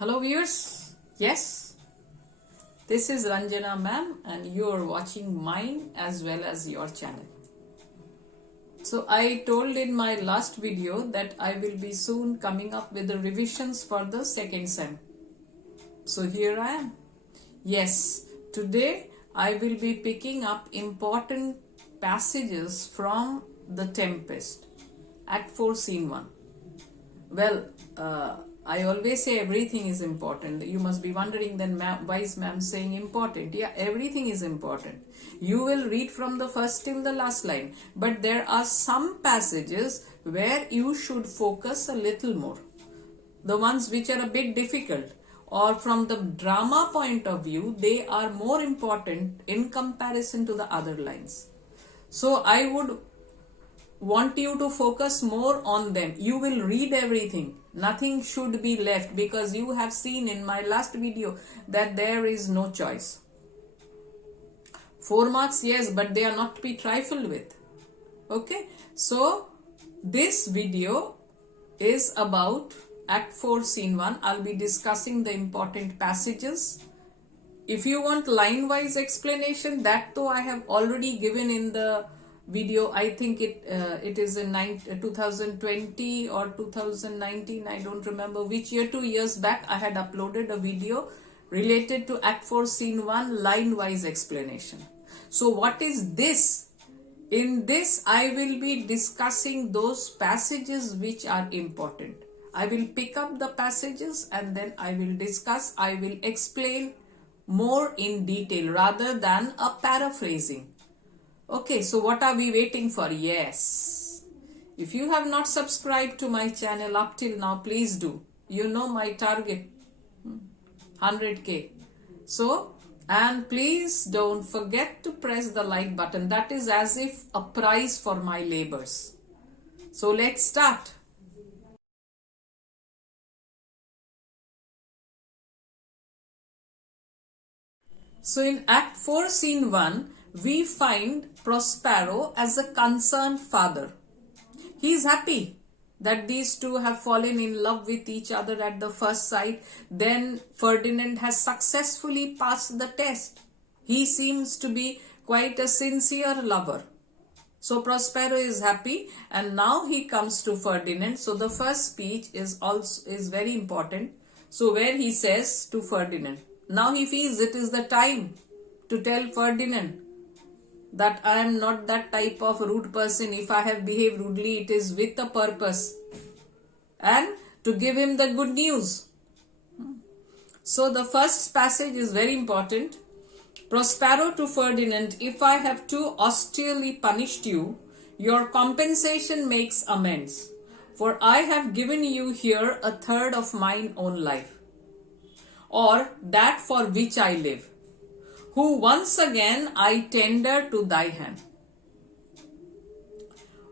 Hello viewers, yes, this is Ranjana ma'am and you are watching mine as well as your channel. So I told in my last video that I will be soon coming up with the revisions for the second sem. So here I am. Yes, today I will be picking up important passages from the Tempest, Act 4, Scene 1. Well, I always say everything is important. You must be wondering then why is ma'am saying important? Yeah, everything is important. You will read from the first till the last line. But there are some passages where you should focus a little more. The ones which are a bit difficult or from the drama point of view, they are more important in comparison to the other lines. So I would want you to focus more on them. You will read everything. Nothing should be left because you have seen in my last video that there is no choice. 4 marks, yes, but they are not to be trifled with. Okay, so this video is about Act 4, Scene 1. I'll be discussing the important passages. If you want line-wise explanation, that though I have already given in the video. I think it is in 2020 or 2019. I don't remember which year. 2 years back I had uploaded a video related to Act 4 Scene 1 line-wise explanation. So what is this? In this I will be discussing those passages which are important. I will pick up the passages and then I will discuss. I will explain more in detail rather than a paraphrasing. Okay, so what are we waiting for? Yes. If you have not subscribed to my channel up till now, please do. You know my target, 100k. So, and please don't forget to press the like button. That is as if a prize for my labors. So let's start. So in Act 4, Scene 1, we find Prospero as a concerned father. He is happy that these two have fallen in love with each other at the first sight. Then Ferdinand has successfully passed the test. He seems to be quite a sincere lover. So Prospero is happy and now he comes to Ferdinand. So the first speech is very important. So where he says to Ferdinand, now he feels it is the time to tell Ferdinand that I am not that type of rude person. If I have behaved rudely, it is with a purpose. And to give him the good news. So the first passage is very important. Prospero to Ferdinand, if I have too austerely punished you, your compensation makes amends. For I have given you here a third of mine own life, or that for which I live, who once again I tender to thy hand.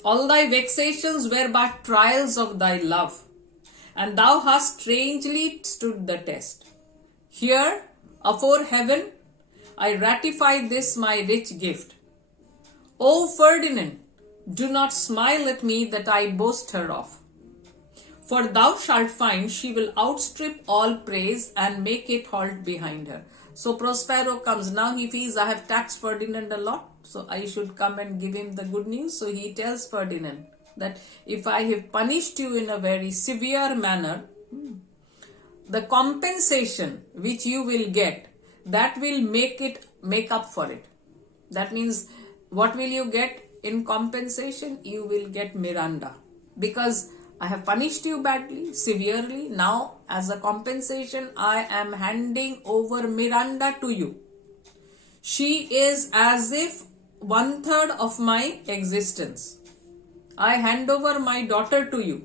All thy vexations were but trials of thy love, and thou hast strangely stood the test. Here, afore heaven, I ratify this my rich gift. O Ferdinand, do not smile at me that I boast her of. For thou shalt find she will outstrip all praise and make it halt behind her. So Prospero comes. Now he feels I have taxed Ferdinand a lot, so I should come and give him the good news. So he tells Ferdinand that if I have punished you in a very severe manner, the compensation which you will get, that will make up for it. That means what will you get in compensation? You will get Miranda, because I have punished you badly, severely. Now, as a compensation, I am handing over Miranda to you. She is as if 1/3 of my existence. I hand over my daughter to you.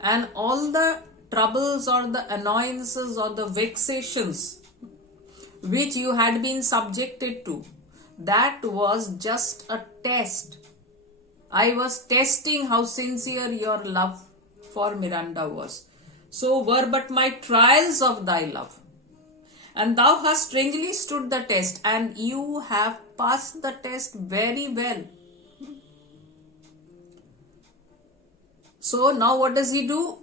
And all the troubles or the annoyances or the vexations which you had been subjected to, that was just a test. I was testing how sincere your love for Miranda was. So were but my trials of thy love. And thou hast strangely stood the test, and you have passed the test very well. So now what does he do?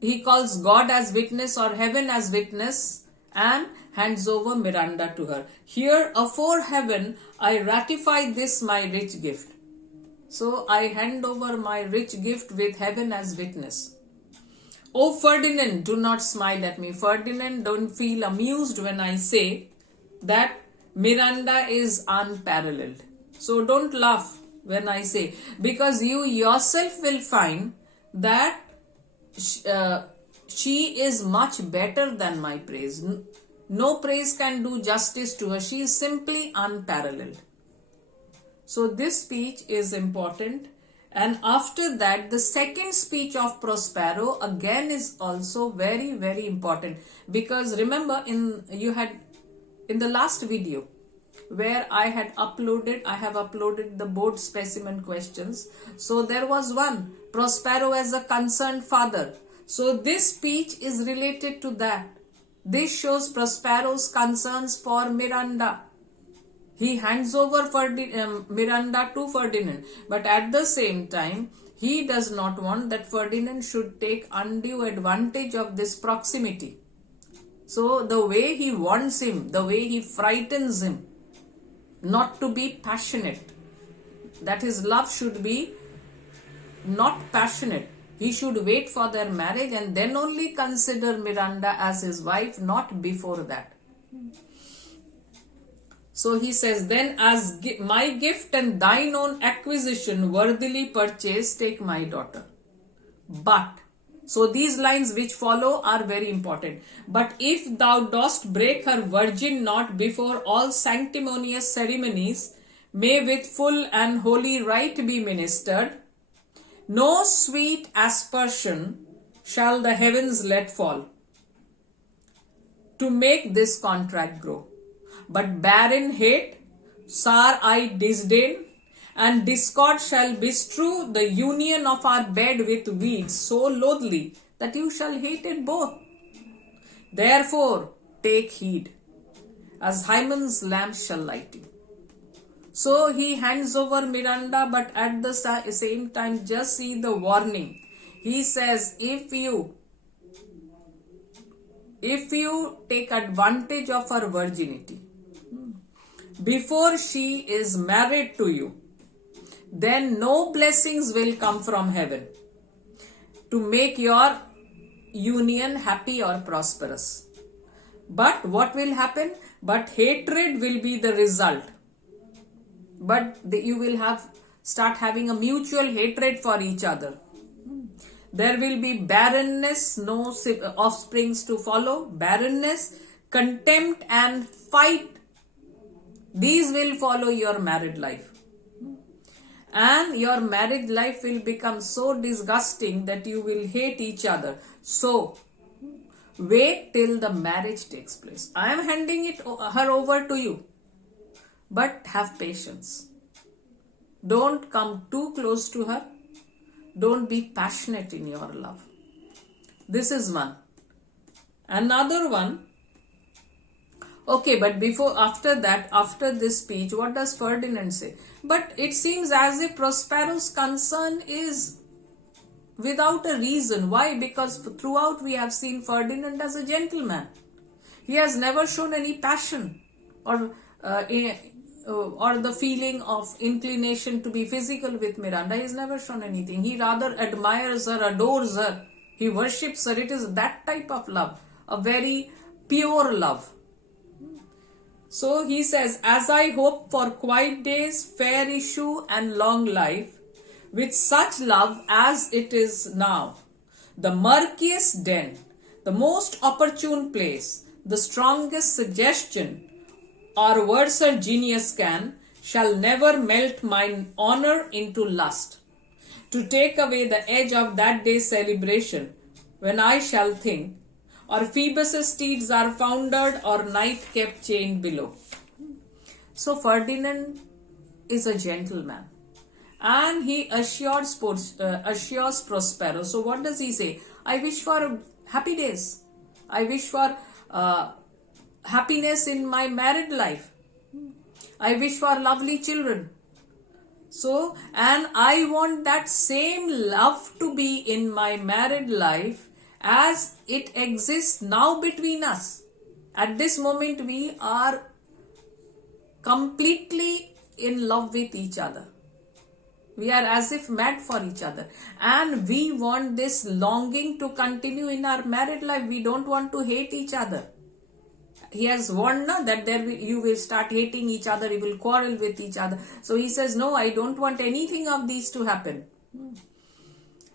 he calls God as witness or heaven as witness and hands over Miranda to her. Here, afore heaven, I ratify this my rich gift. So I hand over my rich gift with heaven as witness. Oh Ferdinand, do not smile at me. Ferdinand, don't feel amused when I say that Miranda is unparalleled. So don't laugh when I say, because you yourself will find that she is much better than my praise. No praise can do justice to her. She is simply unparalleled. So this speech is important. And after that, the second speech of Prospero again is also very, very important. Because remember, in the last video where I have uploaded the board specimen questions. So there was one, Prospero as a concerned father. So this speech is related to that. This shows Prospero's concerns for Miranda. He hands over Miranda to Ferdinand, but at the same time, he does not want that Ferdinand should take undue advantage of this proximity. So the way he wants him, the way he frightens him, not to be passionate, that his love should be not passionate. He should wait for their marriage and then only consider Miranda as his wife, not before that. So he says, then as my gift and thine own acquisition worthily purchased, take my daughter. But, so these lines which follow are very important. But if thou dost break her virgin not before all sanctimonious ceremonies may with full and holy rite be ministered, no sweet aspersion shall the heavens let fall to make this contract grow. But barren hate, sour eye disdain, and discord shall bestrew the union of our bed with weeds so loathly that you shall hate it both. Therefore take heed, as Hymen's lamp shall light you. So he hands over Miranda, but at the same time, just see the warning. He says, if you take advantage of her virginity before she is married to you, then no blessings will come from heaven to make your union happy or prosperous. But what will happen? But hatred will be the result. But you will start having a mutual hatred for each other. There will be barrenness, no offsprings to follow, barrenness, contempt and fight. These will follow your married life. And your married life will become so disgusting that you will hate each other. So, wait till the marriage takes place. I am handing her over to you. But have patience. Don't come too close to her. Don't be passionate in your love. This is one. Another one. Okay, but after this speech, what does Ferdinand say? But it seems as if Prospero's concern is without a reason. Why? Because throughout we have seen Ferdinand as a gentleman. He has never shown any passion or the feeling of inclination to be physical with Miranda. He has never shown anything. He rather admires her, adores her. He worships her. It is that type of love, a very pure love. So he says, as I hope for quiet days, fair issue and long life, with such love as it is now, the murkiest den, the most opportune place, the strongest suggestion, or worser genius shall never melt mine honor into lust, to take away the edge of that day's celebration, when I shall think, or Phoebus' steeds are foundered, or night kept chained below. So Ferdinand is a gentleman, and he assures Prospero. So what does he say? I wish for happy days. I wish for happiness in my married life. I wish for lovely children. So, and I want that same love to be in my married life as it exists now between us. At this moment, we are completely in love with each other. We are as if mad for each other. And we want this longing to continue in our married life. We don't want to hate each other. He has warned that you will start hating each other, you will quarrel with each other. So he says, no, I don't want anything of these to happen.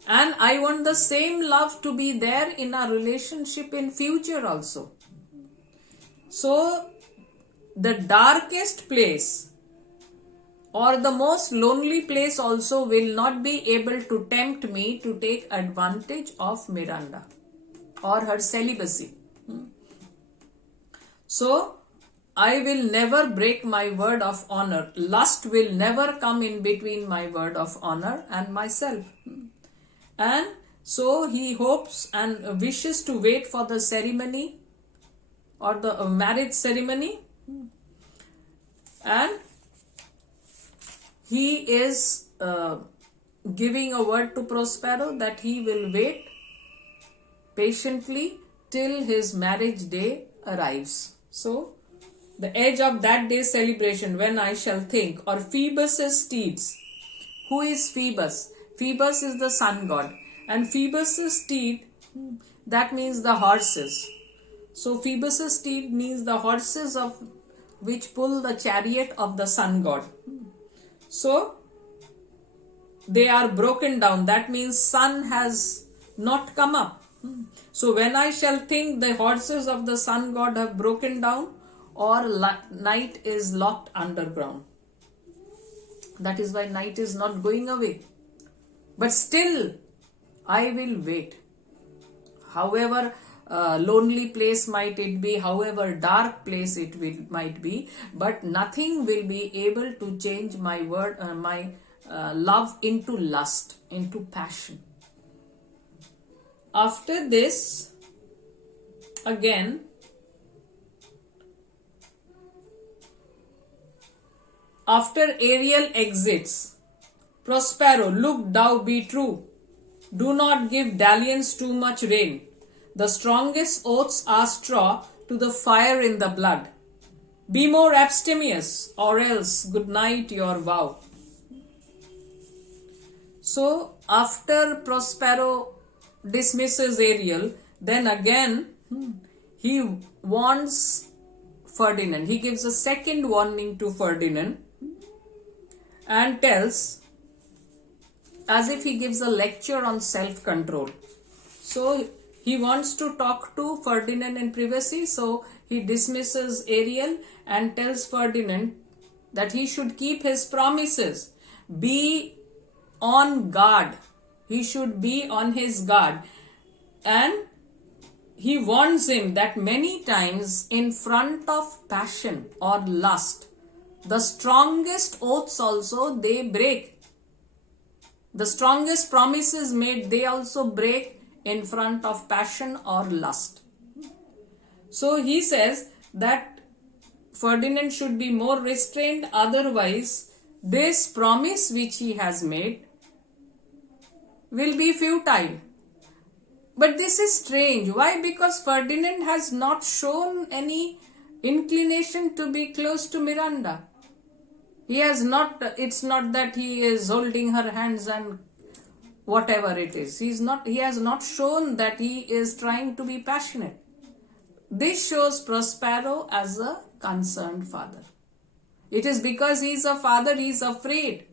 And I want the same love to be there in our relationship in future also. So the darkest place or the most lonely place also will not be able to tempt me to take advantage of Miranda or her celibacy. So, I will never break my word of honor. Lust will never come in between my word of honor and myself. And so he hopes and wishes to wait for the ceremony or the marriage ceremony. And he is giving a word to Prospero that he will wait patiently till his marriage day arrives. So, the edge of that day's celebration, when I shall think, or Phoebus' steeds. Who is Phoebus? Phoebus is the sun god. And Phoebus' steed, that means the horses. So, Phoebus' steed means the horses of which pull the chariot of the sun god. So, they are broken down. That means sun has not come up. So when I shall think the horses of the sun god have broken down, or night is locked underground. That is why night is not going away. But still, I will wait. However lonely place might it be, however dark place it might be, but nothing will be able to change my love into lust, into passion. After this, again, after Ariel exits, Prospero, look thou be true. Do not give dalliance too much rain. The strongest oaths are straw to the fire in the blood. Be more abstemious, or else good night your vow. So, after Prospero dismisses Ariel, then again he warns Ferdinand. He gives a second warning to Ferdinand and tells, as if he gives a lecture on self-control. So he wants to talk to Ferdinand in privacy, so he dismisses Ariel and tells Ferdinand that he should keep his promises, be on guard. He should be on his guard. And he warns him that many times in front of passion or lust, the strongest oaths also they break. The strongest promises made they also break in front of passion or lust. So he says that Ferdinand should be more restrained, otherwise this promise which he has made will be futile. But this is strange. Why? Because Ferdinand has not shown any inclination to be close to Miranda. He has not, it's not that he is holding her hands and whatever it is. He has not shown that he is trying to be passionate. This shows Prospero as a concerned father. It is because he is a father, he is afraid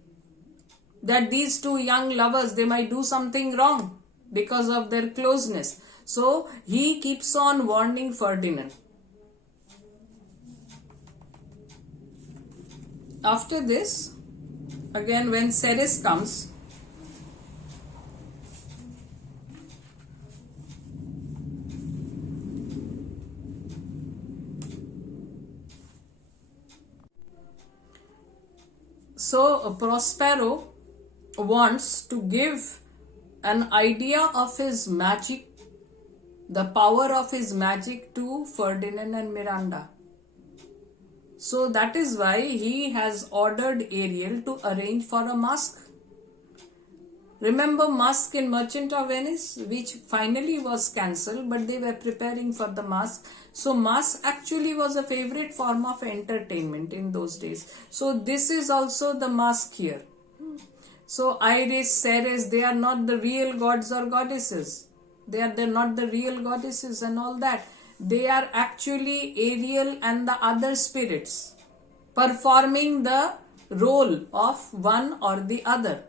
that these two young lovers, they might do something wrong because of their closeness. So he keeps on warning Ferdinand. After this, again when Ceres comes, so Prospero wants to give an idea of his magic, the power of his magic to Ferdinand and Miranda. So that is why he has ordered Ariel to arrange for a mask. Remember Masque in Merchant of Venice, which finally was cancelled, but they were preparing for the Masque. So Masque actually was a favorite form of entertainment in those days. So this is also the Masque here. So Iris, Ceres, they are not the real gods or goddesses. They're not the real goddesses and all that. They are actually Ariel and the other spirits performing the role of one or the other.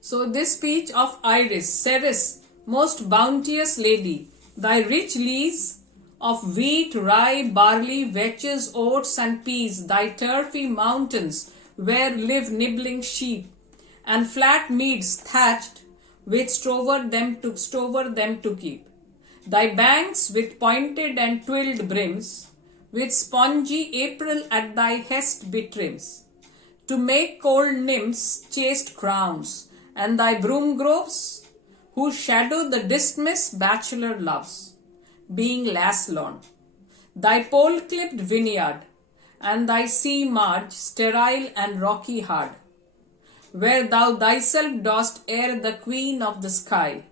So this speech of Iris, Ceres, most bounteous lady, thy rich lees of wheat, rye, barley, vetches, oats and peas, thy turfy mountains where live nibbling sheep, and flat meads thatched with stover them to keep. Thy banks with pointed and twilled brims, with spongy April at thy hest betrims, to make cold nymphs chaste crowns, and thy broom groves, whose shadow the dismissed bachelor loves, being lass-lorn. Thy pole-clipped vineyard, and thy sea marge sterile and rocky hard, where thou thyself dost air the queen of the sky,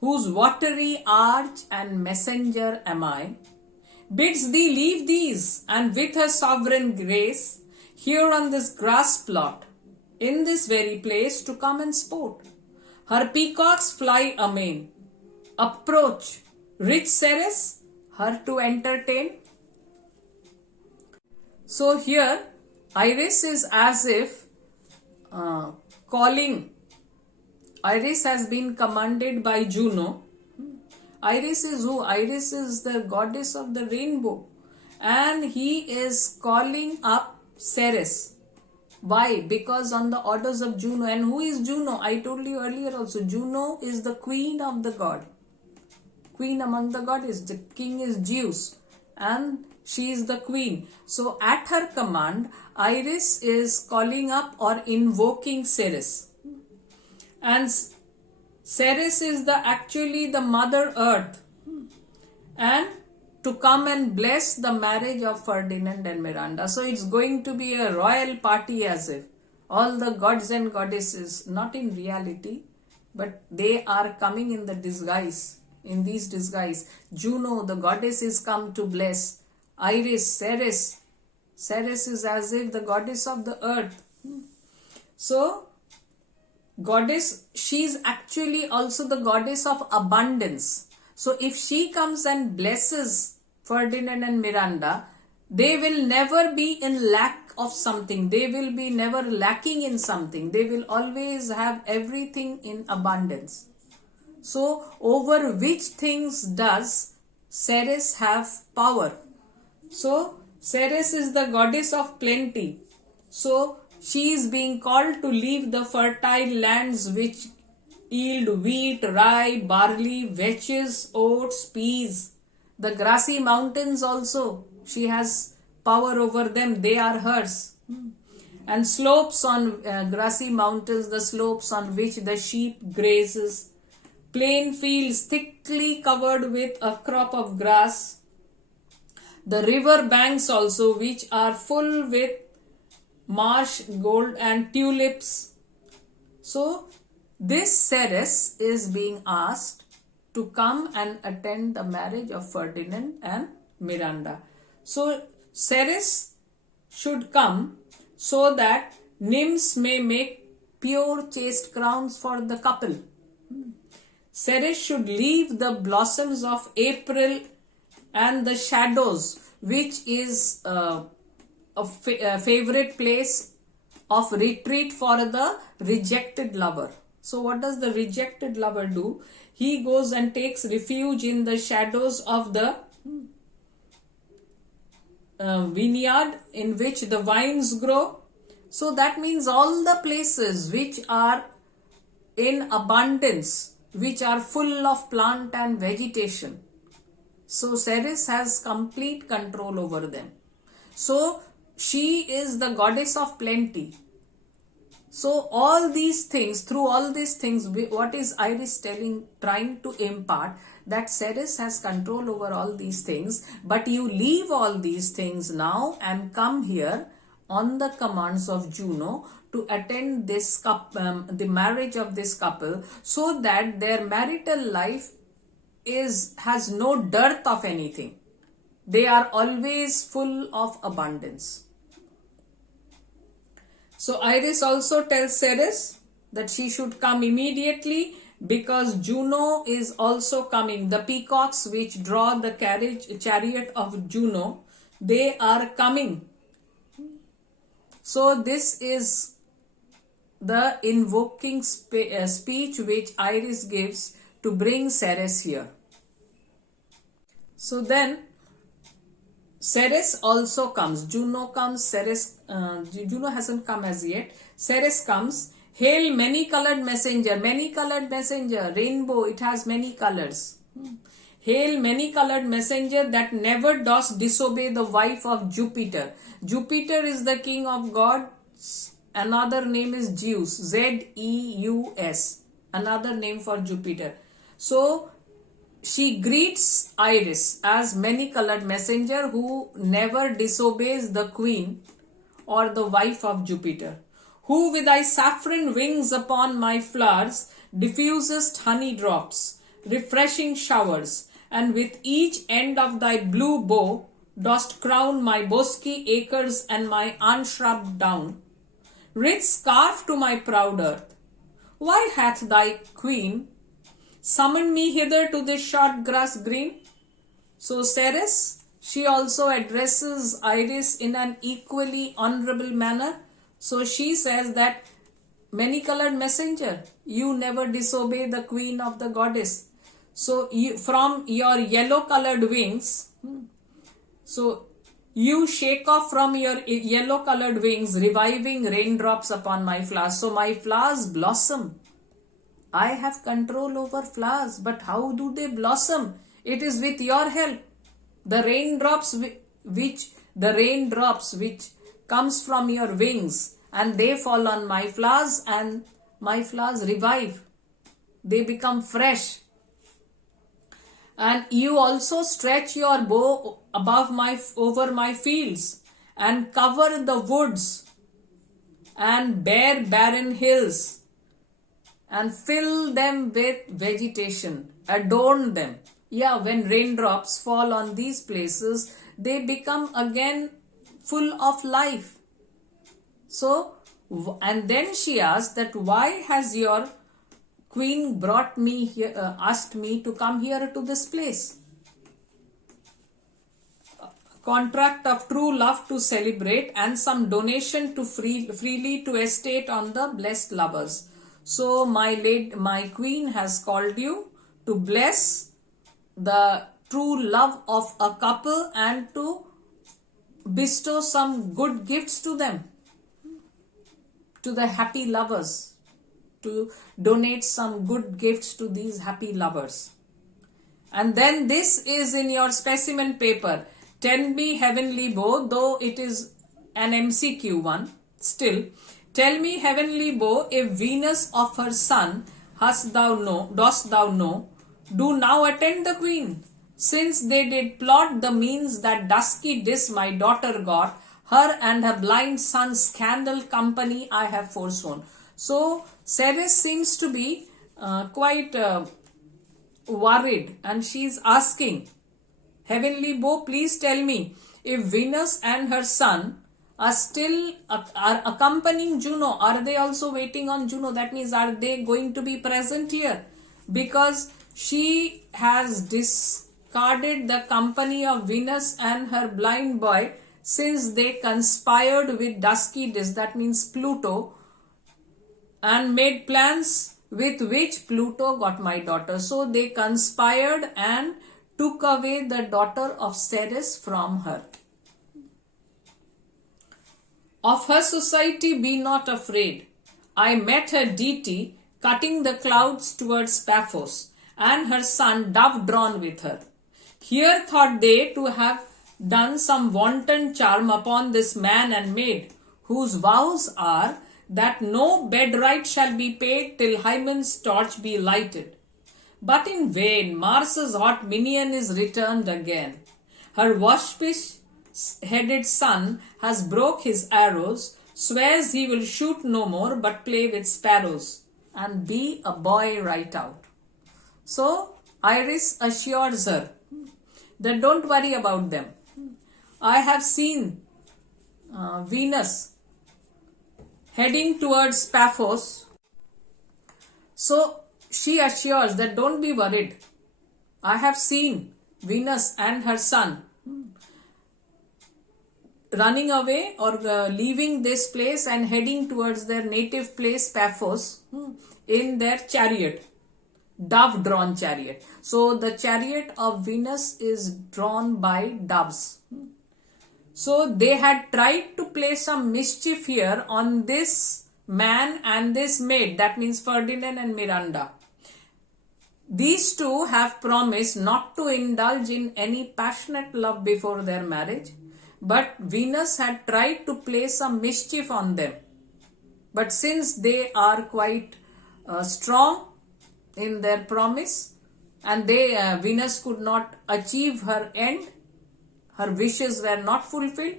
whose watery arch and messenger am I, bids thee leave these, and with her sovereign grace, here on this grass plot, in this very place, to come and sport. Her peacocks fly amain. Approach, rich Ceres, her to entertain. So here, Iris is as if calling. Iris has been commanded by Juno. Iris is who? Iris is the goddess of the rainbow. And he is calling up Ceres. Why? Because on the orders of Juno. And who is Juno? I told you earlier also. Juno is the queen of the god. Queen among the goddesses. The king is Zeus. And she is the queen. So at her command, Iris is calling up or invoking Ceres. And Ceres is actually the mother earth. And to come and bless the marriage of Ferdinand and Miranda. So it's going to be a royal party as if. All the gods and goddesses, not in reality, but they are coming in the disguise, in these disguise. Juno, the goddess, is come to bless. Iris, Ceres. Ceres is as if the goddess of the earth. So, goddess, she is actually also the goddess of abundance. So if she comes and blesses Ferdinand and Miranda, they will never be in lack of something. They will be never lacking in something. They will always have everything in abundance. So over which things does Ceres have power? So Ceres is the goddess of plenty. So she is being called to leave the fertile lands which yield wheat, rye, barley, vetches, oats, peas. The grassy mountains also, she has power over them. They are hers. And slopes on grassy mountains, the slopes on which the sheep grazes. Plain fields thickly covered with a crop of grass. The river banks also, which are full with marsh, gold and tulips. So, this Ceres is being asked to come and attend the marriage of Ferdinand and Miranda. So, Ceres should come so that nymphs may make pure chaste crowns for the couple. Ceres should leave the blossoms of April and the shadows, which is a favorite place of retreat for the rejected lover. So what does the rejected lover do? He goes and takes refuge in the shadows of the vineyard in which the vines grow. So that means all the places which are in abundance, which are full of plant and vegetation. So Ceres has complete control over them. So she is the goddess of plenty. So all these things, through all these things, what is Iris trying to impart? That Ceres has control over all these things, but you leave all these things now and come here on the commands of Juno to attend the marriage of this couple, so that their marital life has no dearth of anything. They are always full of abundance. So Iris also tells Ceres that she should come immediately, because Juno is also coming. The peacocks which draw the chariot of Juno, they are coming. So this is the invoking speech which Iris gives to bring Ceres here. So then Ceres also comes. Juno comes. Ceres, Juno hasn't come as yet. Ceres comes. Hail many colored messenger, many colored messenger, rainbow, it has many colors. Hail many colored messenger that never dost disobey the wife of Jupiter. Jupiter is the king of gods. Another name is Zeus, Z-E-U-S, another name for Jupiter. So she greets Iris as many colored messenger who never disobeys the queen or the wife of Jupiter. Who with thy saffron wings upon my flowers diffusest honey drops, refreshing showers, and with each end of thy blue bow dost crown my bosky acres and my unshrubbed down. Rich scarf to my proud earth, why hath thy queen summoned me hither to this short grass green? So Ceres, she also addresses Iris in an equally honorable manner. So she says that, many colored messenger, you never disobey the queen of the goddess. So from your yellow colored wings, so you shake off from your yellow colored wings, reviving raindrops upon my flowers. So my flowers blossom. I have control over flowers, but how do they blossom? It is with your help. The raindrops which comes from your wings, and they fall on my flowers, and my flowers revive. They become fresh. And you also stretch your bow over my fields and cover the woods and bare barren hills and fill them with vegetation, adorn them. Yeah, when raindrops fall on these places, they become again full of life. So, and then she asked that, why has your queen brought me here, asked me to come here to this place? Contract of true love to celebrate, and some donation to freely to estate on the blessed lovers. So my queen has called you to bless the true love of a couple and to bestow some good gifts to them, to the happy lovers, to donate some good gifts to these happy lovers. And then this is in your specimen paper. Tell me, heavenly bow, though it is an MCQ one, still. Tell me, heavenly bow, if Venus of her son dost thou know, do now attend the queen, since they did plot the means that dusky dis my daughter got, her and her blind son's scandal company I have forsworn. So Ceres seems to be quite worried, and she is asking, heavenly bow, please tell me if Venus and her son are still accompanying Juno. Are they also waiting on Juno? That means, are they going to be present here? Because she has discarded the company of Venus and her blind boy, since they conspired with dusky dis, that means Pluto, and made plans with which Pluto got my daughter. So they conspired and took away the daughter of Ceres from her. Of her society be not afraid. I met her deity cutting the clouds towards Paphos, and her son dove drawn with her. Here thought they to have done some wanton charm upon this man and maid, whose vows are that no bed right shall be paid till Hymen's torch be lighted. But in vain, Mars's hot minion is returned again. Her waspish headed son has broke his arrows, swears he will shoot no more but play with sparrows and be a boy right out. So Iris assures her that don't worry about them. I have seen Venus heading towards Paphos. So she assures that don't be worried. I have seen Venus and her son running away or leaving this place and heading towards their native place Paphos in their chariot, dove-drawn chariot. So the chariot of Venus is drawn by doves. So they had tried to play some mischief here on this man and this maid, that means Ferdinand and Miranda. These two have promised not to indulge in any passionate love before their marriage, but Venus had tried to play some mischief on them. But since they are quite strong in their promise and Venus could not achieve her end, her wishes were not fulfilled,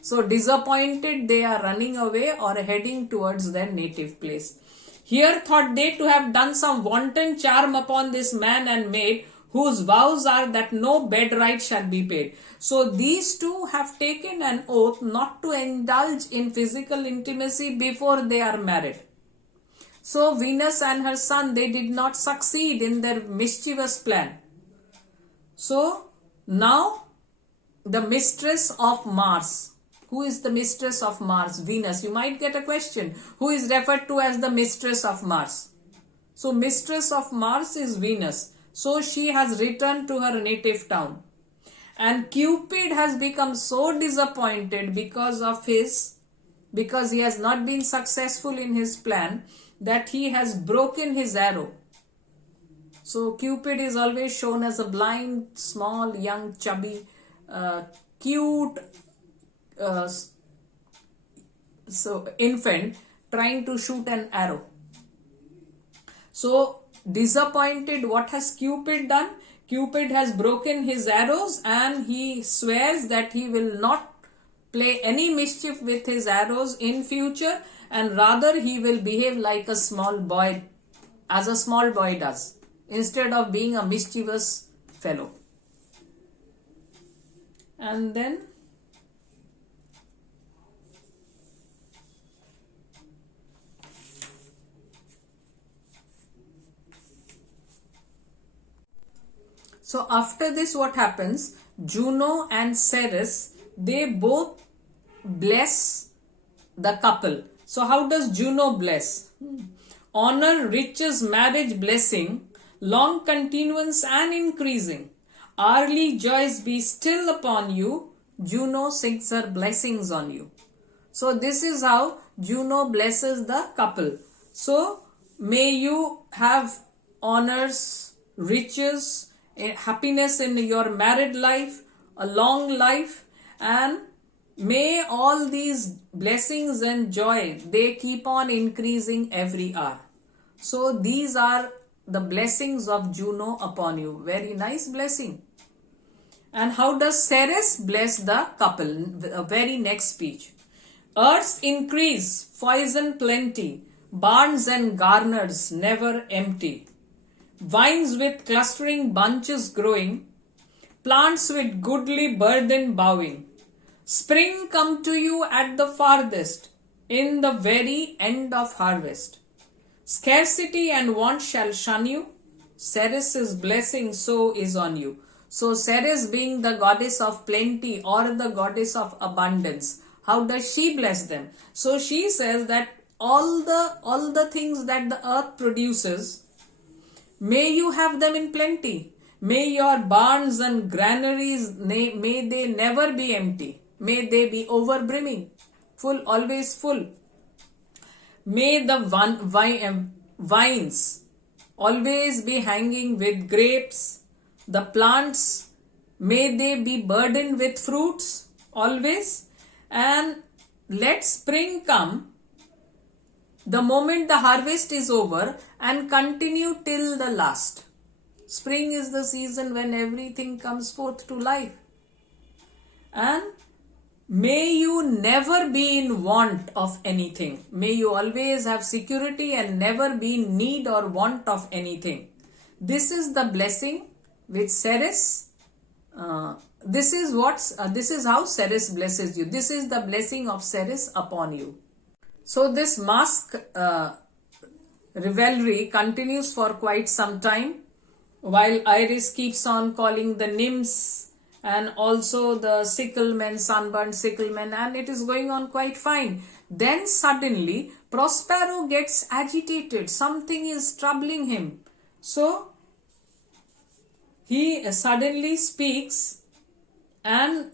so disappointed they are running away or heading towards their native place. Here thought they to have done some wanton charm upon this man and maid, whose vows are that no bed right shall be paid. So these two have taken an oath not to indulge in physical intimacy before they are married. So Venus and her son, they did not succeed in their mischievous plan. So now the mistress of Mars. Who is the mistress of Mars? Venus. You might get a question. Who is referred to as the mistress of Mars? So mistress of Mars is Venus. So she has returned to her native town. And Cupid has become so disappointed because he has not been successful in his plan, that he has broken his arrow. So Cupid is always shown as a blind, small, young, chubby, cute infant trying to shoot an arrow. So disappointed, what has Cupid done? Cupid has broken his arrows and he swears that he will not play any mischief with his arrows in future, and rather he will behave like a small boy, as a small boy does, instead of being a mischievous fellow. And then so after this, what happens? Juno and Ceres, they both bless the couple. So how does Juno bless? Honor, riches, marriage blessing, long continuance and increasing. Early joys be still upon you. Juno sings her blessings on you. So this is how Juno blesses the couple. So may you have honors, riches, happiness in your married life, a long life, and may all these blessings and joy, they keep on increasing every hour. So these are the blessings of Juno upon you. Very nice blessing. And how does Ceres bless the couple? The very next speech. Earth's increase, poison plenty, barns and garners never empty. Vines with clustering bunches growing, plants with goodly burden bowing. Spring come to you at the farthest, in the very end of harvest. Scarcity and want shall shun you. Ceres' blessing so is on you. So Ceres, being the goddess of plenty or the goddess of abundance, how does she bless them? So she says that all the things that the earth produces, may you have them in plenty. May your barns and granaries, may they never be empty. May they be overbrimming, full, always full. May the vines always be hanging with grapes. The plants, may they be burdened with fruits always. And let spring come the moment the harvest is over and continue till the last. Spring is the season when everything comes forth to life. And May you never be in want of anything. May you always have security and never be in need or want of anything. This is the blessing which Ceres. This is how Ceres blesses you. This is the blessing of Ceres upon you. So this mask revelry continues for quite some time, while Iris keeps on calling the nymphs and also the sicklemen, sunburned sicklemen, and it is going on quite fine. Then suddenly Prospero gets agitated. Something is troubling him. So he suddenly speaks and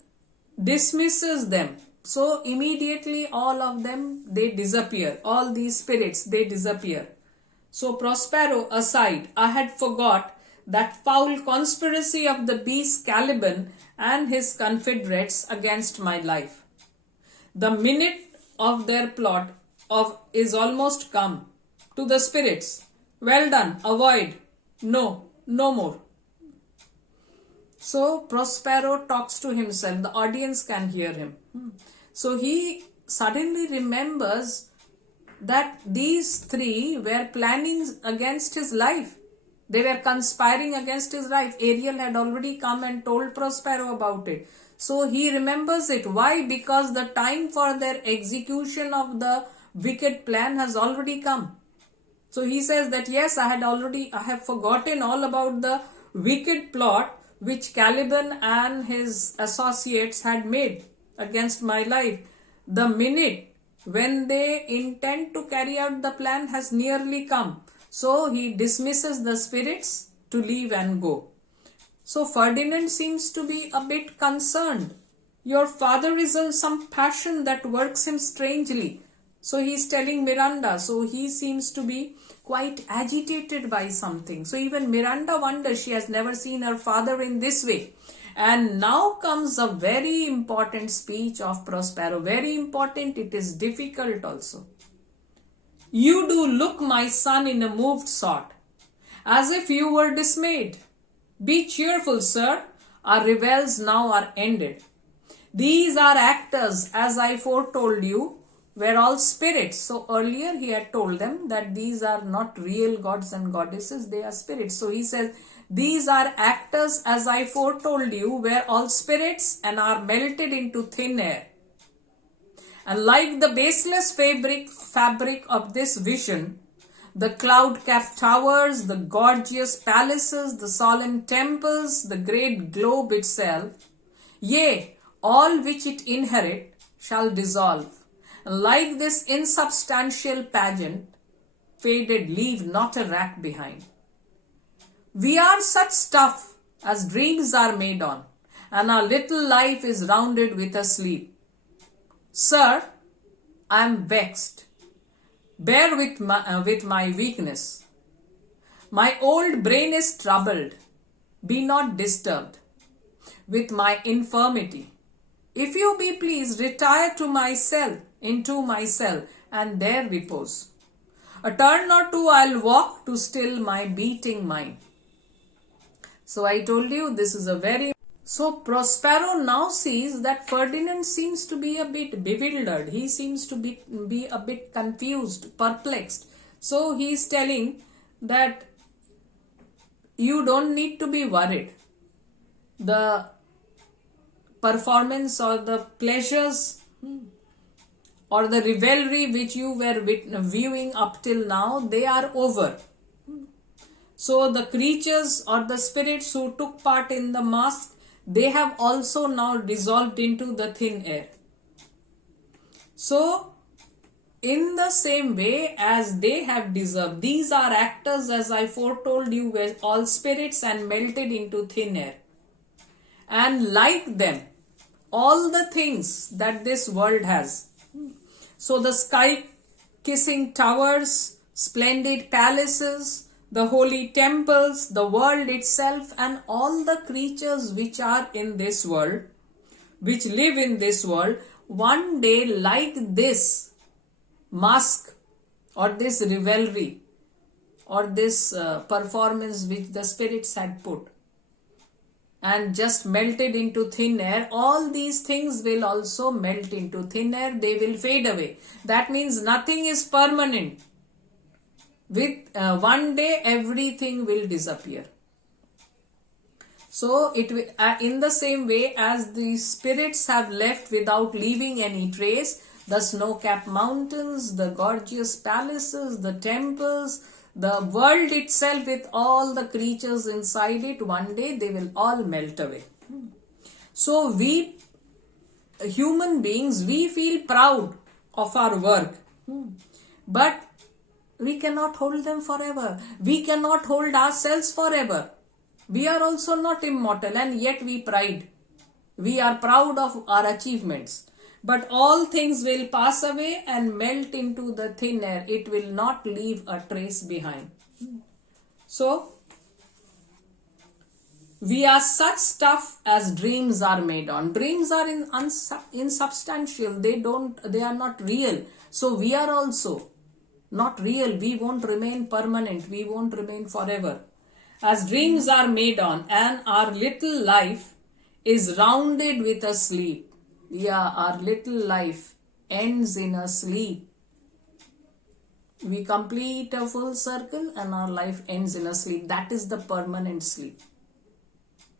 dismisses them. So immediately all of them, they disappear. All these spirits, they disappear. So Prospero aside, I had forgot that foul conspiracy of the beast Caliban and his confederates against my life. The minute of their plot is almost come. To the spirits, well done, avoid, no more. So Prospero talks to himself, the audience can hear him. So he suddenly remembers that these three were planning against his life. They were conspiring against his life. Ariel had already come and told Prospero about it. So he remembers it. Why? Because the time for their execution of the wicked plan has already come. So he says that yes, I have forgotten all about the wicked plot which Caliban and his associates had made against my life. The minute when they intend to carry out the plan has nearly come. So he dismisses the spirits to leave and go. So Ferdinand seems to be a bit concerned. Your father is in some passion that works him strangely. So he is telling Miranda. So he seems to be quite agitated by something. So even Miranda wonders, she has never seen her father in this way. And now comes a very important speech of Prospero. Very important, it is difficult also. You do look, my son, in a moved sort, as if you were dismayed. Be cheerful, sir. Our revels now are ended. These are actors, as I foretold you, were all spirits. So earlier he had told them that these are not real gods and goddesses, they are spirits. So he says, these are actors, as I foretold you, were all spirits and are melted into thin air. And like the baseless fabric of this vision, the cloud-capped towers, the gorgeous palaces, the solemn temples, the great globe itself, yea, all which it inherit, shall dissolve. And like this insubstantial pageant, faded, leave not a rack behind. We are such stuff as dreams are made on, and our little life is rounded with a sleep. Sir, I am vexed. Bear with my weakness. My old brain is troubled. Be not disturbed with my infirmity. If you be pleased, retire to my cell, into my cell, and there repose. A turn or two I'll walk to still my beating mind. So I told you this is a very... So Prospero now sees that Ferdinand seems to be a bit bewildered. He seems to be a bit confused, perplexed. So he is telling that you don't need to be worried. The performance or the pleasures or the revelry which you were viewing up till now, they are over. So the creatures or the spirits who took part in the masque, they have also now dissolved into the thin air. So in the same way as they have dissolved, these are actors, as I foretold you, were all spirits and melted into thin air. And like them, all the things that this world has. So the sky-kissing towers, splendid palaces, the holy temples, the world itself, and all the creatures which are in this world, which live in this world, one day, like this masque or this revelry or this performance which the spirits had put, and just melted into thin air, all these things will also melt into thin air. They will fade away. That means nothing is permanent. With one day, everything will disappear. So, in the same way as the spirits have left without leaving any trace, the snow-capped mountains, the gorgeous palaces, the temples, the world itself with all the creatures inside it, one day they will all melt away. So we human beings, we feel proud of our work. But we cannot hold them forever. We cannot hold ourselves forever. We are also not immortal, and yet we pride. We are proud of our achievements. But all things will pass away and melt into the thin air. It will not leave a trace behind. So, we are such stuff as dreams are made on. Dreams are insubstantial. They are not real. So, we are also not real. We won't remain permanent. We won't remain forever. As dreams are made on, and our little life is rounded with a sleep. Yeah, our little life ends in a sleep. We complete a full circle and our life ends in a sleep. That is the permanent sleep.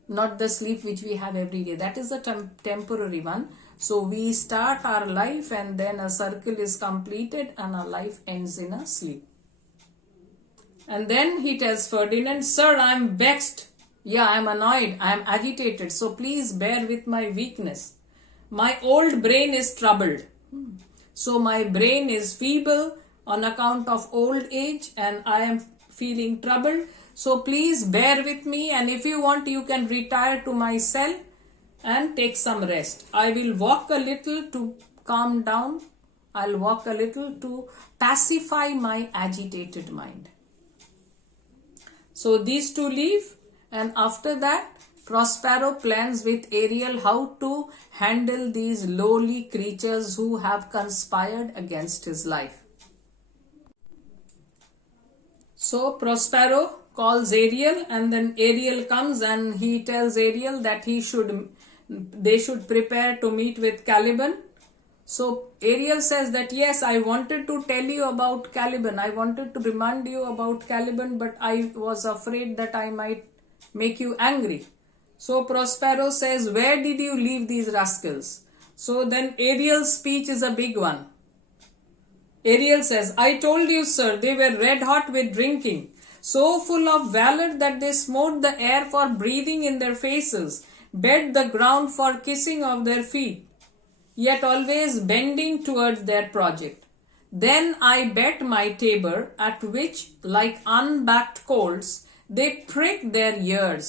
Not the sleep which we have every day. That is the temporary one. So we start our life and then a circle is completed and our life ends in a sleep. And then he tells Ferdinand, "Sir, I am vexed. Yeah, I am annoyed. I am agitated. So please bear with my weakness. My old brain is troubled." So my brain is feeble on account of old age and I am feeling troubled. So please bear with me, and if you want, you can retire to my cell and take some rest. I will walk a little to calm down. I'll walk a little to pacify my agitated mind. So these two leave, and after that, Prospero plans with Ariel how to handle these lowly creatures who have conspired against his life. So Prospero calls Ariel, and then Ariel comes and he tells Ariel that they should prepare to meet with Caliban. So Ariel says that yes, I wanted to tell you about Caliban. I wanted to remind you about Caliban, but I was afraid that I might make you angry. So Prospero says, "Where did you leave these rascals?" So then Ariel's speech is a big one. Ariel says, "I told you, sir, they were red hot with drinking, so full of valor that they smote the air for breathing in their faces, beat the ground for kissing of their feet, yet always bending towards their project. Then I bet my tabor, at which, like unbacked colts, they pricked their ears,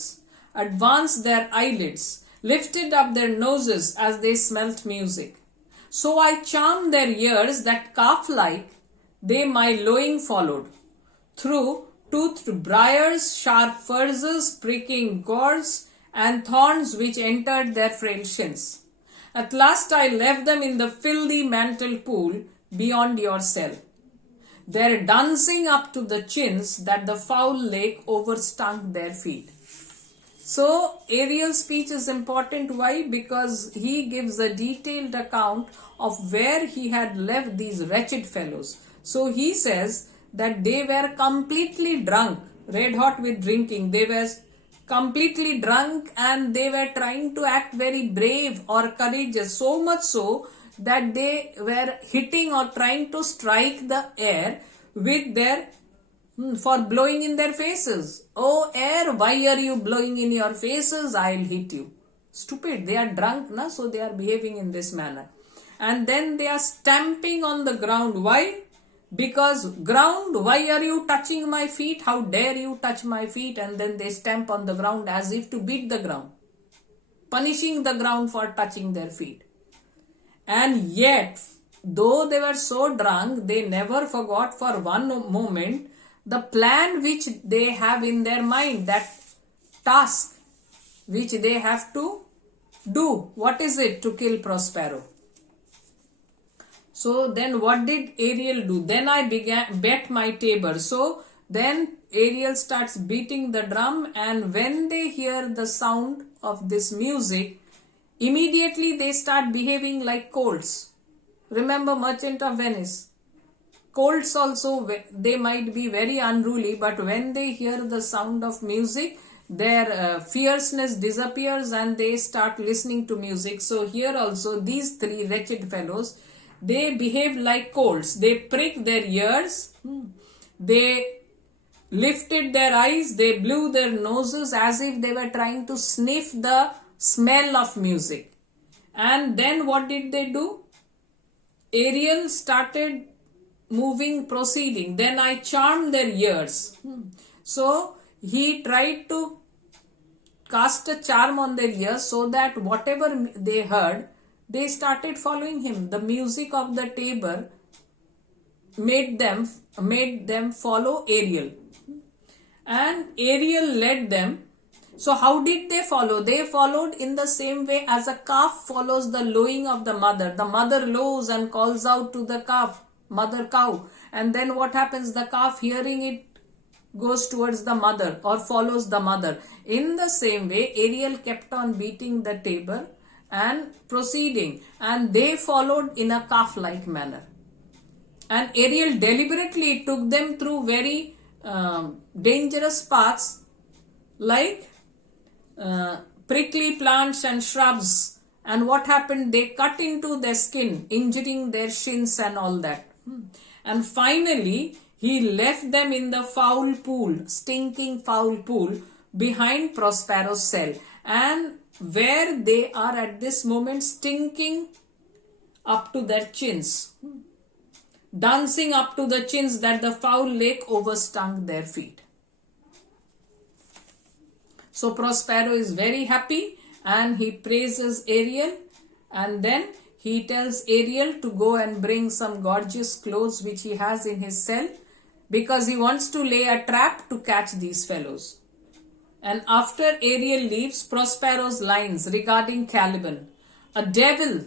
advanced their eyelids, lifted up their noses as they smelt music. So I charmed their ears that calf-like they my lowing followed, through toothed briars, sharp furzes, pricking gourds, and thorns which entered their frail shins. At last I left them in the filthy mantle pool beyond your cell, there dancing up to the chins that the foul lake overstunk their feet." So Ariel's speech is important. Why? Because he gives a detailed account of where he had left these wretched fellows. So he says that they were completely drunk, red hot with drinking. They were completely drunk and they were trying to act very brave or courageous, so much so that they were hitting or trying to strike the air with their for blowing in their faces. "Oh air, why are you blowing in your faces? I'll hit you." Stupid, they are drunk, na? So they are behaving in this manner. And then they are stamping on the ground. Why? Because ground, why are you touching my feet? How dare you touch my feet? And then they stamp on the ground as if to beat the ground, punishing the ground for touching their feet. And yet, though they were so drunk, they never forgot for one moment the plan which they have in their mind, that task which they have to do. What is it? To kill Prospero. So then what did Ariel do? "Then I bet my tabor." So Then Ariel starts beating the drum, and when they hear the sound of this music, immediately they start behaving like colts. Remember Merchant of Venice? Colts also, they might be very unruly, but when they hear the sound of music, their fierceness disappears and they start listening to music. So here also these three wretched fellows, they behave like colts. They prick their ears, they lifted their eyes, they blew their noses as if they were trying to sniff the smell of music. And then what did they do? Ariel started proceeding. Then I charmed their ears. So he tried to cast a charm on their ears so that whatever they heard, they started following him. The music of the tabor made them follow Ariel. And Ariel led them. So how did they follow? They followed in the same way as a calf follows the lowing of the mother. The mother lows and calls out to the calf, mother cow. And then what happens? The calf, hearing it, goes towards the mother or follows the mother. In the same way, Ariel kept on beating the tabor and proceeding. And they followed in a calf-like manner. And Ariel deliberately took them through very dangerous paths like prickly plants and shrubs. And what happened? They cut into their skin, injuring their shins and all that. And finally, he left them in the foul pool, stinking foul pool behind Prospero's cell. And where they are at this moment, stinking up to their chins, dancing up to the chins, that the foul lake overstung their feet. So Prospero is very happy and he praises Ariel, and then he tells Ariel to go and bring some gorgeous clothes which he has in his cell, because he wants to lay a trap to catch these fellows. And after Ariel leaves, Prospero's lines regarding Caliban: a devil,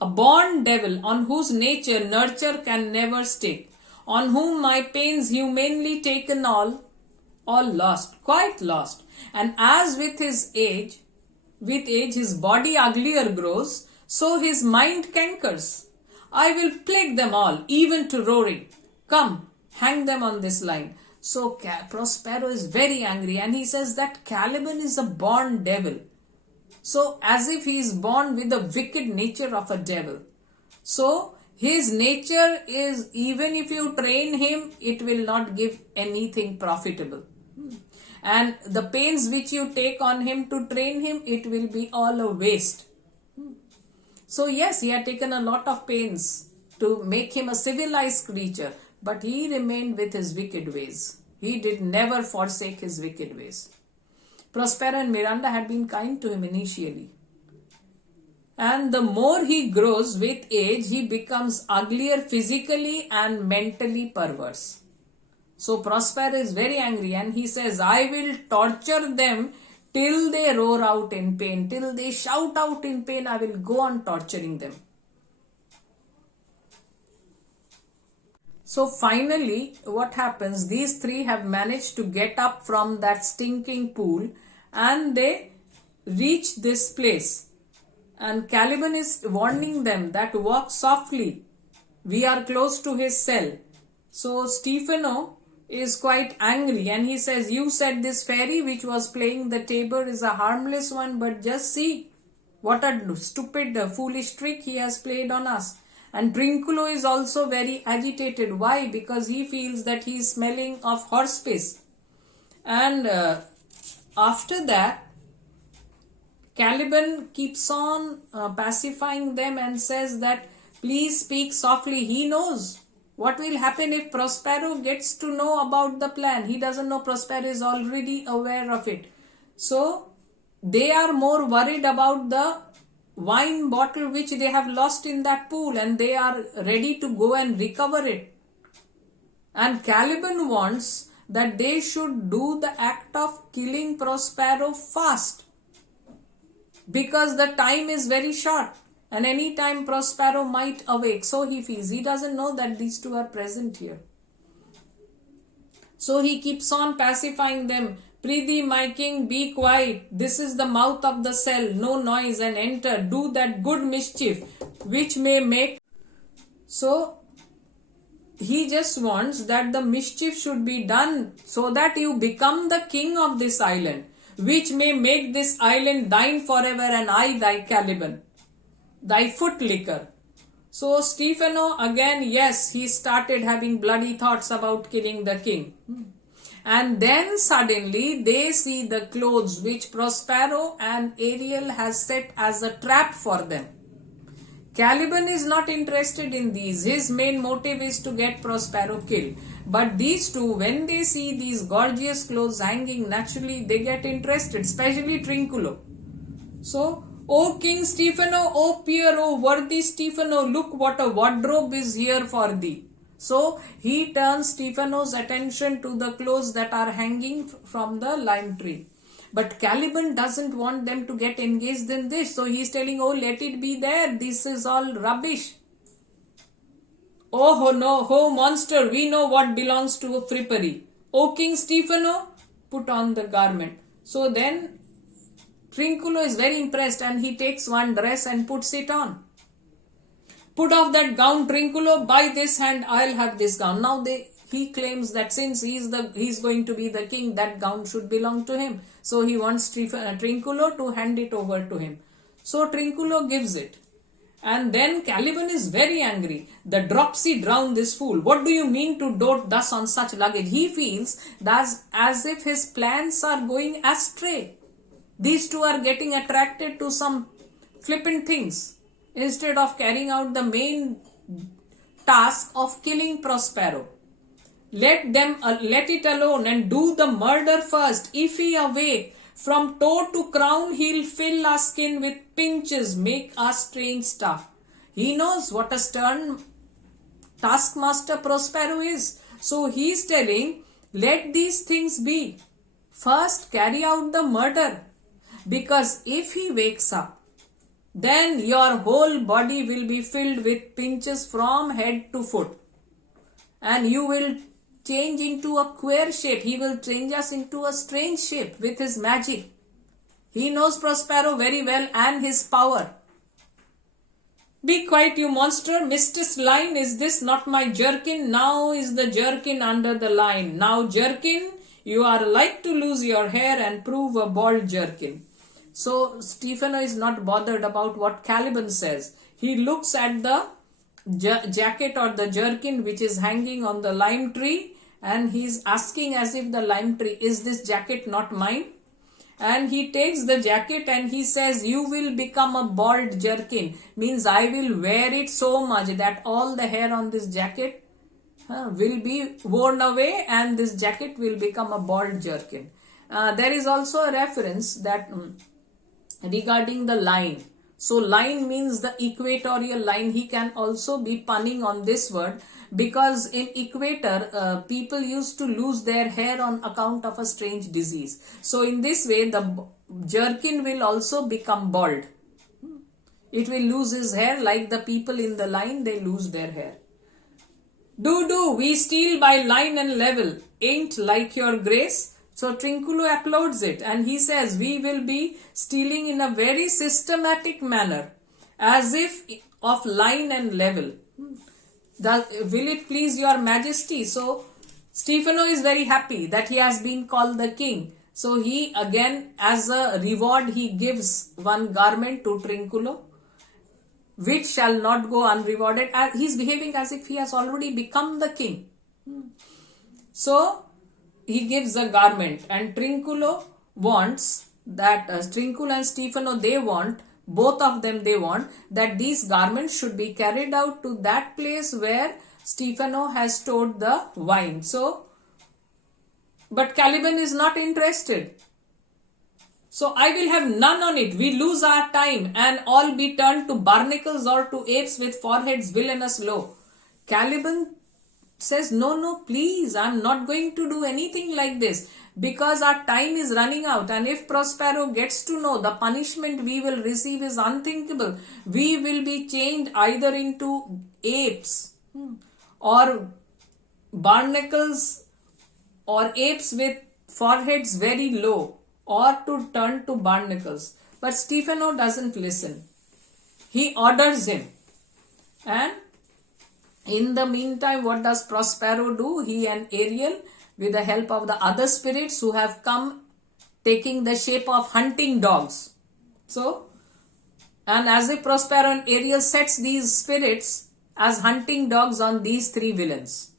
a born devil, on whose nature nurture can never stick, on whom my pains humanely taken all lost, quite lost. And as with age his body uglier grows, so his mind cankers. I will plague them all, even to roaring. Come, hang them on this line. So Prospero is very angry and he says that Caliban is a born devil. So as if he is born with the wicked nature of a devil. So his nature is, even if you train him, it will not give anything profitable. And the pains which you take on him to train him, it will be all a waste. So yes, he had taken a lot of pains to make him a civilized creature, but he remained with his wicked ways. He did never forsake his wicked ways. Prospero and Miranda had been kind to him initially. And the more he grows with age, he becomes uglier physically and mentally perverse. So Prospero is very angry and he says, I will torture them till they roar out in pain, till they shout out in pain. I will go on torturing them. So finally, what happens? These three have managed to get up from that stinking pool and they reach this place. And Caliban is warning them that walk softly. We are close to his cell. So Stephano is quite angry and he says, you said this fairy which was playing the tabor is a harmless one, but just see what a stupid, foolish trick he has played on us. And Trinculo is also very agitated. Why? Because he feels that he is smelling of horse piss. And after that, Caliban keeps on pacifying them and says that please speak softly. He knows what will happen if Prospero gets to know about the plan. He doesn't know, Prospero is already aware of it. So they are more worried about the wine bottle which they have lost in that pool, and they are ready to go and recover it. And Caliban wants that they should do the act of killing Prospero fast, because the time is very short and any time Prospero might awake. So he feels, he doesn't know that these two are present here. So he keeps on pacifying them. Prithee, my king, be quiet. This is the mouth of the cell. No noise, and enter. Do that good mischief which may make. So he just wants that the mischief should be done so that you become the king of this island, which may make this island thine forever, and I thy Caliban, thy foot licker. So Stephano again, yes, he started having bloody thoughts about killing the king. And then suddenly they see the clothes which Prospero and Ariel has set as a trap for them. Caliban is not interested in these. His main motive is to get Prospero killed. But these two, when they see these gorgeous clothes hanging, naturally they get interested, especially Trinculo. So, O King Stephano, O peer, O worthy Stephano, look what a wardrobe is here for thee. So, he turns Stephano's attention to the clothes that are hanging from the lime tree. But Caliban doesn't want them to get engaged in this. So, he is telling, oh, let it be there. This is all rubbish. Oh no, oh monster, we know what belongs to a frippery. O King Stephano, put on the garment. So, then Trinculo is very impressed and he takes one dress and puts it on. Put off that gown, Trinculo, by this hand I'll have this gown. Now he claims that since he's going to be the king, that gown should belong to him. So he wants Trinculo to hand it over to him. So Trinculo gives it. And then Caliban is very angry. The dropsy drown this fool. What do you mean to dote thus on such luggage? He feels that as if his plans are going astray. These two are getting attracted to some flippant things instead of carrying out the main task of killing Prospero. Let it alone and do the murder first. If he awake, from toe to crown he'll fill our skin with pinches, make us strange stuff. He knows what a stern taskmaster Prospero is. So he's telling, let these things be. First carry out the murder. Because if he wakes up, then your whole body will be filled with pinches from head to foot. And you will change into a queer shape. He will change us into a strange shape with his magic. He knows Prospero very well and his power. Be quiet, you monster. Mistress line, is this not my jerkin? Now is the jerkin under the line. Now jerkin, you are like to lose your hair and prove a bald jerkin. So Stephano is not bothered about what Caliban says. He looks at the jacket or the jerkin which is hanging on the lime tree, and he's asking as if the lime tree, is this jacket not mine? And he takes the jacket and he says, you will become a bald jerkin. Means I will wear it so much that all the hair on this jacket will be worn away and this jacket will become a bald jerkin. There is also a reference that regarding the line. So line means the equatorial line. He can also be punning on this word because in equator people used to lose their hair on account of a strange disease. So in this way the jerkin will also become bald. It will lose his hair like the people in the line, they lose their hair. We steal by line and level, ain't like your grace. So Trinculo applauds it and he says, we will be stealing in a very systematic manner, as if of line and level. Will it please your majesty? So Stephano is very happy that he has been called the king. So he again, as a reward, he gives one garment to Trinculo, which shall not go unrewarded. He's behaving as if he has already become the king. So he gives a garment, and Trinculo wants that Trinculo and Stephano, they want, both of them they want that these garments should be carried out to that place where Stephano has stored the wine. So, but Caliban is not interested. So I will have none on it. We lose our time and all be turned to barnacles or to apes with foreheads villainous low. Caliban says, no, please, I'm not going to do anything like this because our time is running out, and if Prospero gets to know the punishment we will receive is unthinkable. We will be changed either into apes or barnacles or apes with foreheads very low, or to turn to barnacles. But Stephano doesn't listen. He orders him. And in the meantime, what does Prospero do? He and Ariel, with the help of the other spirits who have come taking the shape of hunting dogs. So, and as if Prospero and Ariel sets these spirits as hunting dogs on these three villains.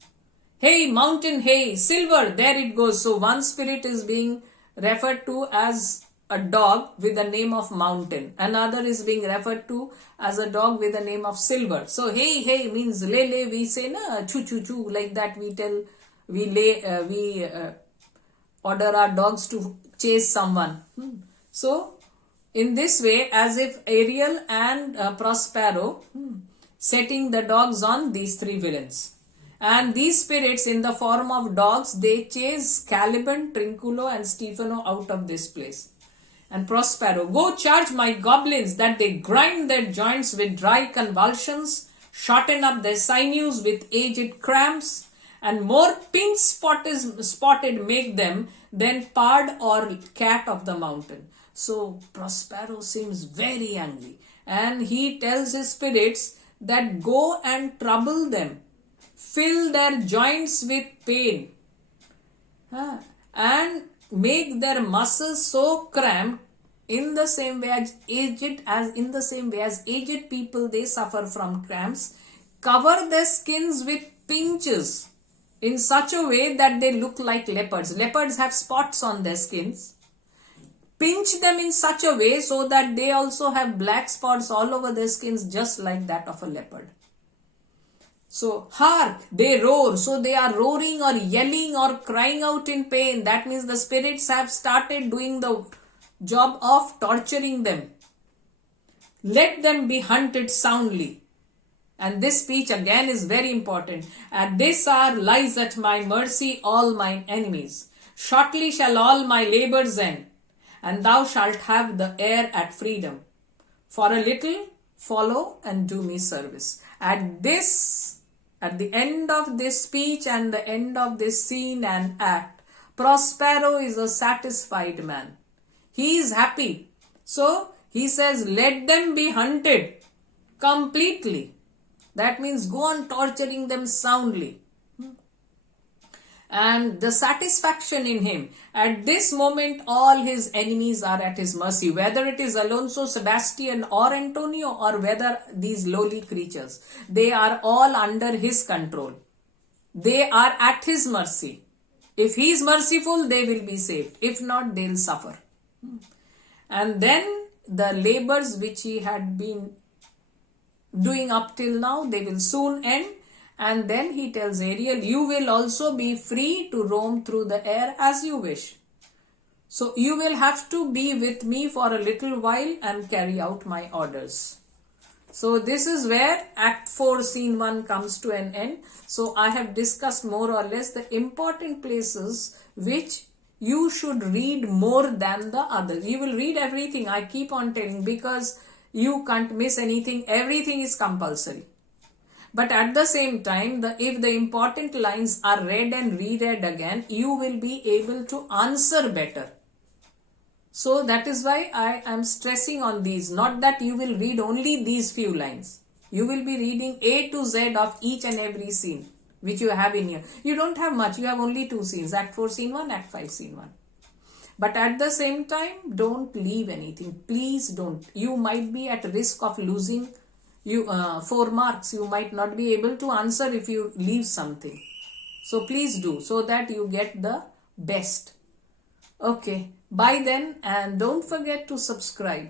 Hey, mountain, hey, silver, there it goes. So one spirit is being referred to as a dog with the name of mountain. Another is being referred to as a dog with the name of silver. So hey, hey means lay, we say na, choo, choo, choo, like that we tell, we order our dogs to chase someone. So in this way, as if Ariel and Prospero setting the dogs on these three villains. And these spirits in the form of dogs, they chase Caliban, Trinculo and Stephano out of this place. And Prospero, go charge my goblins that they grind their joints with dry convulsions, shorten up their sinews with aged cramps, and more pink spotted make them than pard or cat of the mountain. So Prospero seems very angry, and he tells his spirits that go and trouble them, fill their joints with pain, and make their muscles so cramped in the same way as aged people, they suffer from cramps. Cover their skins with pinches in such a way that they look like leopards. Leopards have spots on their skins. Pinch them in such a way so that they also have black spots all over their skins, just like that of a leopard. So, hark, they roar. So they are roaring or yelling or crying out in pain. That means the spirits have started doing the job of torturing them. Let them be hunted soundly. And this speech again is very important. At this hour lies at my mercy all mine enemies. Shortly shall all my labors end, and thou shalt have the air at freedom. For a little, follow and do me service. At the end of this speech and the end of this scene and act, Prospero is a satisfied man. He is happy. So he says, let them be hunted completely. That means go on torturing them soundly. And the satisfaction in him, at this moment all his enemies are at his mercy, whether it is Alonso, Sebastian or Antonio, or whether these lowly creatures, they are all under his control. They are at his mercy. If he is merciful, they will be saved. If not, they will suffer. And then the labors which he had been doing up till now, they will soon end. And then he tells Ariel, you will also be free to roam through the air as you wish. So you will have to be with me for a little while and carry out my orders. So this is where Act 4 Scene 1 comes to an end. So I have discussed more or less the important places which you should read more than the others. You will read everything, I keep on telling, because you can't miss anything. Everything is compulsory. But at the same time, if the important lines are read and reread again, you will be able to answer better. So that is why I am stressing on these. Not that you will read only these few lines. You will be reading A to Z of each and every scene which you have in here. You don't have much. You have only 2 scenes. Act 4 Scene 1, Act 5 Scene 1. But at the same time, don't leave anything. Please don't. You might be at risk of losing 4 marks. You might not be able to answer if you leave something. So please do, so that you get the best. Okay, bye then, and don't forget to subscribe.